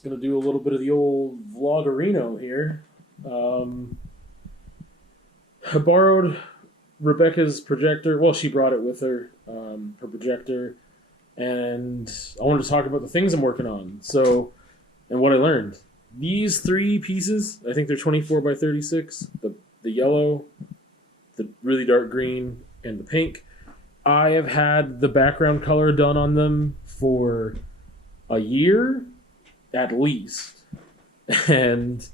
Just gonna do a little bit of the old vlogarino here. I borrowed Rebecca's projector. Well, she brought it with her, her projector, and I wanted to talk about the things I'm working on. So, and what I learned. These three pieces, I think they're 24 by 36. The yellow, the really dark green, and the pink. I have had the background color done on them for a year, at least. And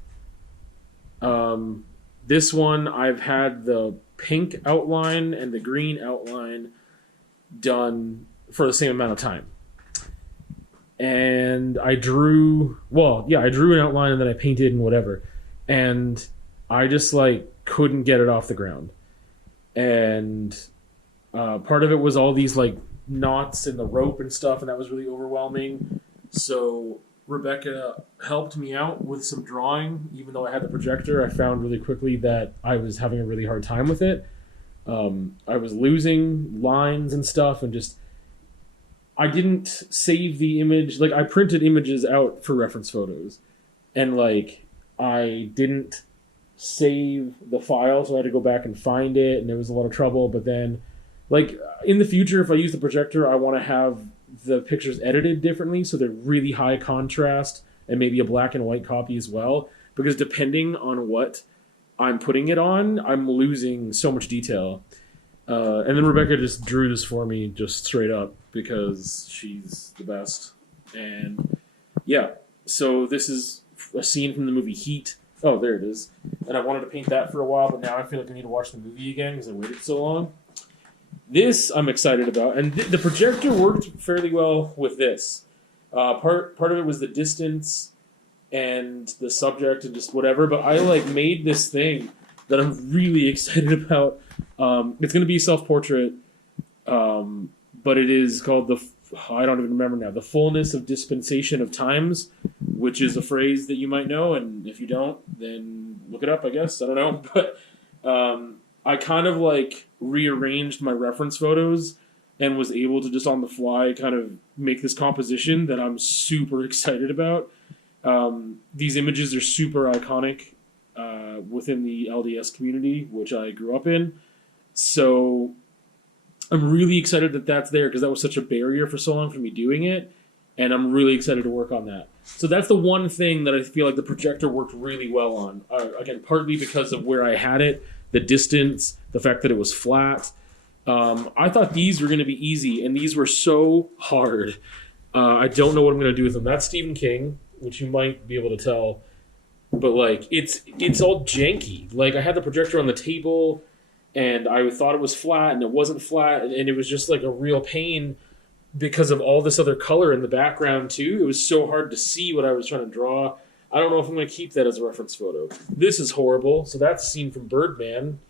this one, I've had the pink outline and the green outline done for the same amount of time. And I drew an outline and then I painted and whatever. And I just couldn't get it off the ground. And part of it was all these knots in the rope and stuff, and that was really overwhelming. So Rebecca helped me out with some drawing. Even though I had the projector, I found really quickly that I was having a really hard time with it. I was losing lines and stuff, and I didn't save the image. I printed images out for reference photos, and I didn't save the file, so I had to go back and find it, and there was a lot of trouble. But then, in the future, if I use the projector, I want to have the pictures edited differently, so they're really high contrast, and maybe a black and white copy as well, because depending on what I'm putting it on, I'm losing so much detail. And then Rebecca just drew this for me just straight up because she's the best. And yeah, so this is a scene from the movie Heat. Oh, there it is. And I wanted to paint that for a while, but now I feel like I need to watch the movie again because I waited so long. This I'm excited about, and the projector worked fairly well with this. Part of it was the distance and the subject and just whatever, but I made this thing that I'm really excited about. It's going to be a self-portrait, but it is called I don't even remember now, the fullness of dispensation of times, which is a phrase that you might know, and if you don't, then look it up, I guess. I don't know, but I kind of rearranged my reference photos and was able to just on the fly kind of make this composition that I'm super excited about. These images are super iconic within the LDS community, which I grew up in. So I'm really excited that that's there because that was such a barrier for so long for me doing it. And I'm really excited to work on that. So that's the one thing that I feel like the projector worked really well on. Again, partly because of where I had it, the distance, the fact that it was flat. I thought these were going to be easy, and these were so hard. I don't know what I'm going to do with them. That's Stephen King, which you might be able to tell. But it's all janky. I had the projector on the table, and I thought it was flat, and it wasn't flat, and it was just a real pain because of all this other color in the background too. It was so hard to see what I was trying to draw. I don't know if I'm going to keep that as a reference photo. This is horrible. So that's a scene from Birdman.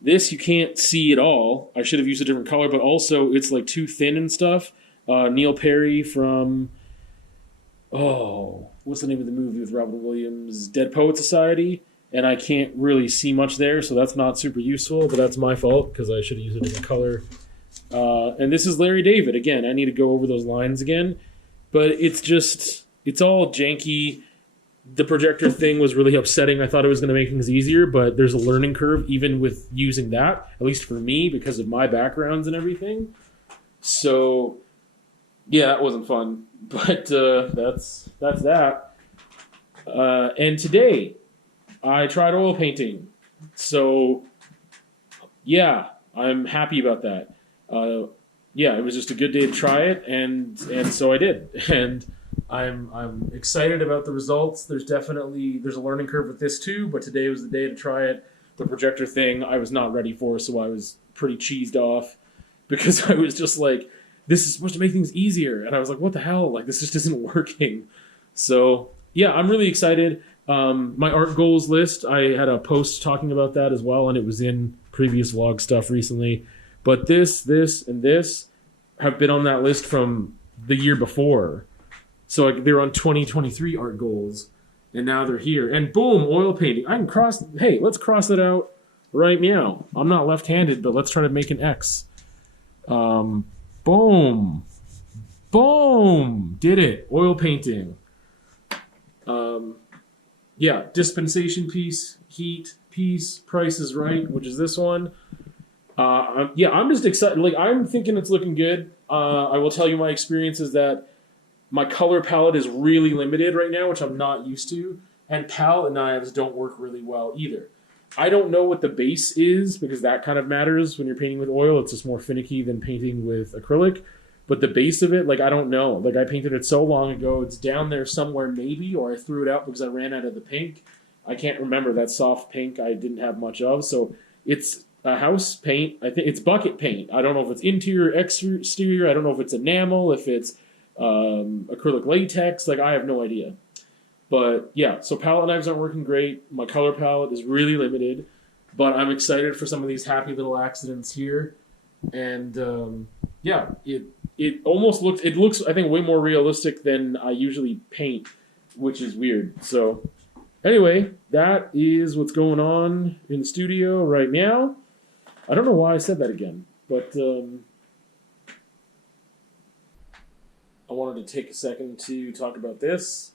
This you can't see at all. I should have used a different color, but also it's too thin and stuff. Neil Perry from, what's the name of the movie with Robin Williams? Dead Poet Society. And I can't really see much there, so that's not super useful, but that's my fault because I should have used a different color. And this is Larry David. Again, I need to go over those lines again. But it's all janky. The projector thing was really upsetting. I thought it was going to make things easier, but there's a learning curve even with using that, at least for me, because of my backgrounds and everything. So, yeah, that wasn't fun. But that's that. And today, I tried oil painting. So, yeah, I'm happy about that. It was just a good day to try it, and so I did. And I'm excited about the results. There's a learning curve with this too, but today was the day to try it. The projector thing I was not ready for, so I was pretty cheesed off because I was just this is supposed to make things easier, and I was like, what the hell? This just isn't working. So yeah, I'm really excited. My art goals list, I had a post talking about that as well, and it was in previous vlog stuff recently. But this, and this have been on that list from the year before. So they're on 2023 art goals, and now they're here. And boom, oil painting. Let's cross it out right now. I'm not left-handed, but let's try to make an X. Boom. Boom! Did it. Oil painting. Yeah, dispensation piece, heat piece, Price is Right, which is this one. Yeah, I'm just excited. Like, I'm thinking it's looking good. I will tell you my experience is that my color palette is really limited right now, which I'm not used to. And palette knives don't work really well either. I don't know what the base is because that kind of matters when you're painting with oil. It's just more finicky than painting with acrylic. But the base of it, like, I don't know. Like, I painted it so long ago. It's down there somewhere maybe, or I threw it out because I ran out of the pink. I can't remember. That soft pink I didn't have much of. So it's a house paint. I think it's bucket paint. I don't know if it's interior, exterior. I don't know if it's enamel, if it's acrylic latex. Like, I have no idea. But yeah, so palette knives aren't working great. My color palette is really limited, but I'm excited for some of these happy little accidents here. And yeah, it almost looks I think way more realistic than I usually paint, which is weird. So anyway, that is what's going on in the studio right now. I don't know why I said that again, but I wanted to take a second to talk about this.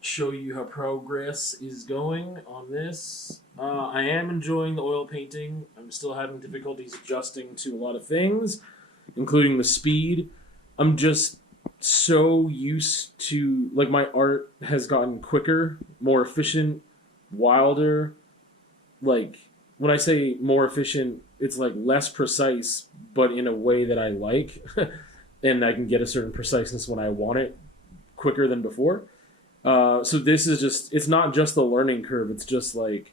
Show you how progress is going on this. I am enjoying the oil painting. I'm still having difficulties adjusting to a lot of things, including the speed. I'm just so used to, like, my art has gotten quicker, more efficient, wilder. Like, when I say more efficient, it's like less precise, but in a way that I like. And I can get a certain preciseness when I want it quicker than before. So this is just, it's not just the learning curve, it's just like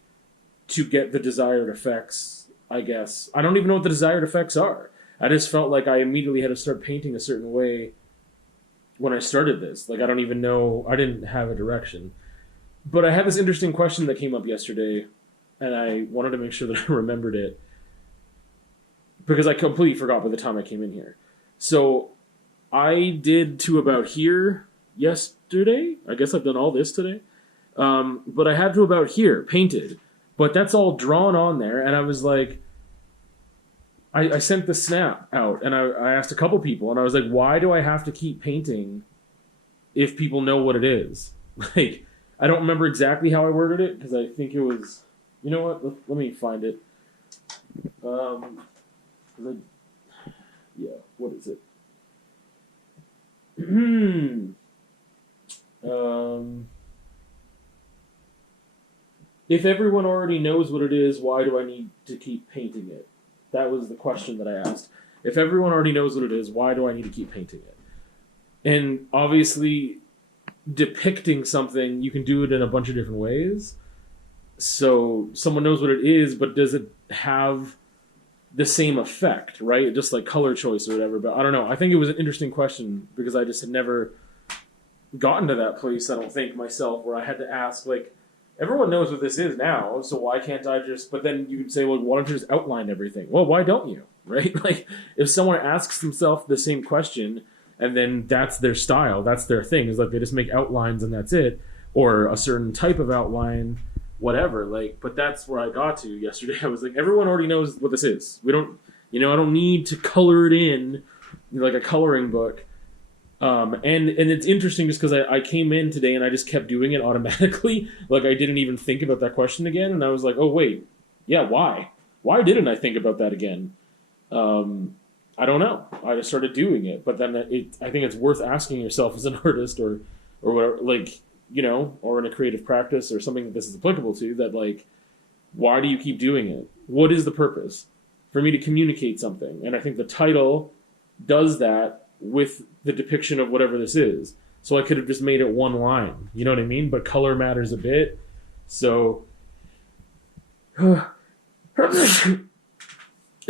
to get the desired effects, I guess. I don't even know what the desired effects are. I just felt like I immediately had to start painting a certain way when I started this. Like, I don't even know, I didn't have a direction. But I had this interesting question that came up yesterday, and I wanted to make sure that I remembered it, because I completely forgot by the time I came in here. So I did to about here yesterday. I guess I've done all this today. But I had to about here painted. But that's all drawn on there. And I was like, I sent the snap out and I asked a couple people and I was like, why do I have to keep painting if people know what it is? Like, I don't remember exactly how I worded it because I think it was, you know what? Let me find it. Yeah, what is it? If everyone already knows what it is, why do I need to keep painting it? That was the question that I asked. If everyone already knows what it is, why do I need to keep painting it? And obviously, depicting something, you can do it in a bunch of different ways. So someone knows what it is, but does it have the same effect, right? Just like color choice or whatever. But I don't know. I think it was an interesting question because I just had never gotten to that place, I don't think, myself, where I had to ask, like, everyone knows what this is now, so why can't I just... But then you could say, well, why don't you just outline everything? Well, why don't you, right? Like, if someone asks themselves the same question, and then that's their style, that's their thing, is like they just make outlines and that's it, or a certain type of outline, whatever, like, but that's where I got to yesterday. I was like, everyone already knows what this is. We don't, I don't need to color it in like a coloring book. And it's interesting just because I came in today and I just kept doing it automatically. Like, I didn't even think about that question again. And I was like, oh, wait, yeah, why? Why didn't I think about that again? I don't know. I just started doing it. But then I think it's worth asking yourself as an artist or whatever, like, or in a creative practice or something that this is applicable to, that, like, why do you keep doing it? What is the purpose? For me to communicate something. And I think the title does that with the depiction of whatever this is. So I could have just made it one line, you know what I mean? But color matters a bit. So it's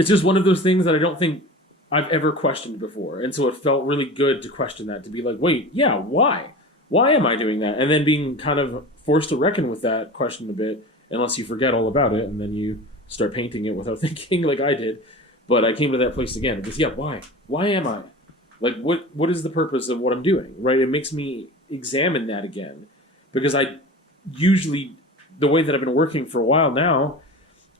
just one of those things that I don't think I've ever questioned before. And so it felt really good to question that, to be like, wait, yeah, why? Why am I doing that? And then being kind of forced to reckon with that question a bit, unless you forget all about it and then you start painting it without thinking like I did. But I came to that place again. Because, yeah, why? Why am I? Like, what is the purpose of what I'm doing, right? It makes me examine that again. Because I usually, the way that I've been working for a while now,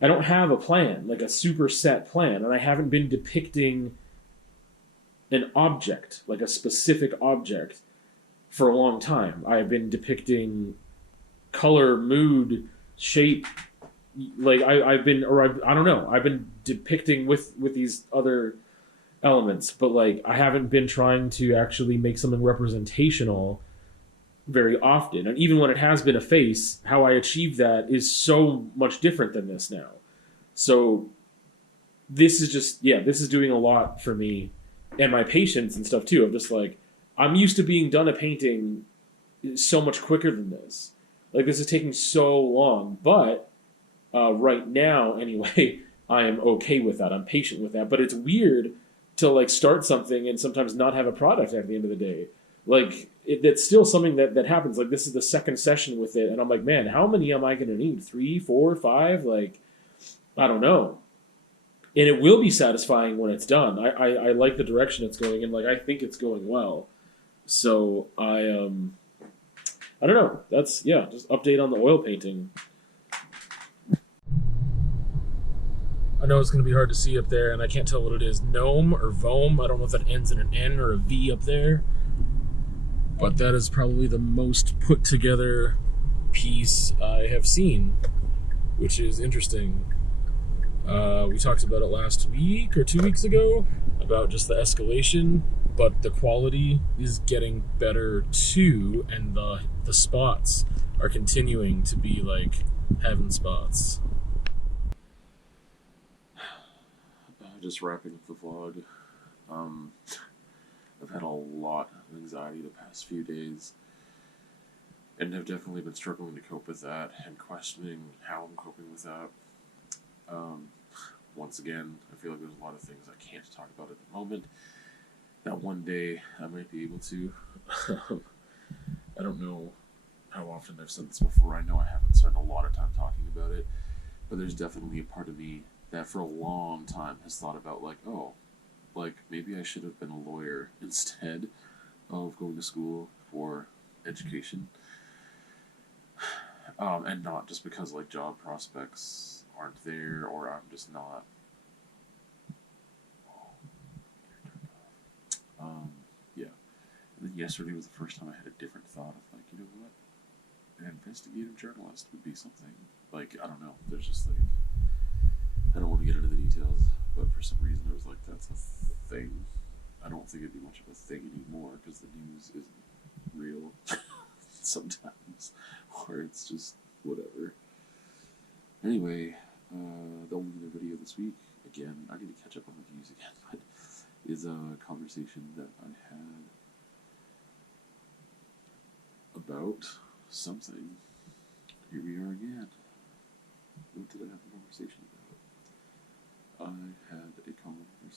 I don't have a plan, like a super set plan. And I haven't been depicting an object, like a specific object, for a long time. I've been depicting color, mood, shape. Like I've been, or I don't know. I've been depicting with these other elements, but like I haven't been trying to actually make something representational very often. And even when it has been a face, how I achieve that is so much different than this now. So this is just, yeah, this is doing a lot for me and my patience and stuff too. I'm just like, I'm used to being done a painting so much quicker than this. Like this is taking so long, but right now anyway, I am okay with that. I'm patient with that. But it's weird to like start something and sometimes not have a product at the end of the day. Like it's still something that happens. Like this is the second session with it, and I'm like, man, how many am I going to need? 3, 4, 5? Like I don't know. And it will be satisfying when it's done. I like the direction it's going in. Like I think it's going well. So I don't know. That's yeah. Just update on the oil painting. I know it's going to be hard to see up there, and I can't tell what it is. Gnome or Vom. I don't know if that ends in an N or a V up there. But that is probably the most put together piece I have seen, which is interesting. We talked about it last week or 2 weeks ago about just the escalation, but the quality is getting better too, and the spots are continuing to be like heaven spots. Just wrapping up the vlog. I've had a lot of anxiety the past few days, and have definitely been struggling to cope with that and questioning how I'm coping with that. Once again, I feel like there's a lot of things I can't talk about at the moment that one day I might be able to. I don't know how often I've said this before. I know I haven't spent a lot of time talking about it, but there's definitely a part of me that for a long time has thought about like, oh, like maybe I should have been a lawyer instead of going to school for education. And not just because like job prospects aren't there or I'm just not. Yeah. And then yesterday was the first time I had a different thought of like, you know what? An investigative journalist would be something. Like, I don't know. There's just like, I don't want to get into the details, but for some reason I was like, that's a thing. I don't think it'd be much of a thing anymore because the news isn't real sometimes, or it's just whatever. Anyway, the only other video this week, again, I need to catch up on the views again, but is a conversation that I had about something. Here we are again. What did I have a conversation about? I had a conversation